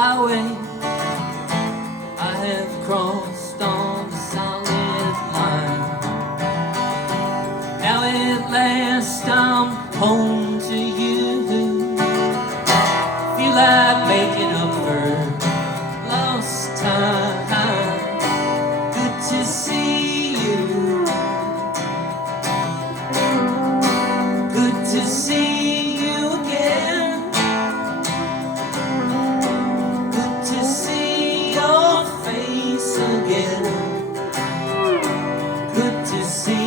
highway I have crossed on the solid line. Now at last I'm home to you. Feel like making up for lost time. Good to see you. Good to see you again. Good to see your face again. Good to see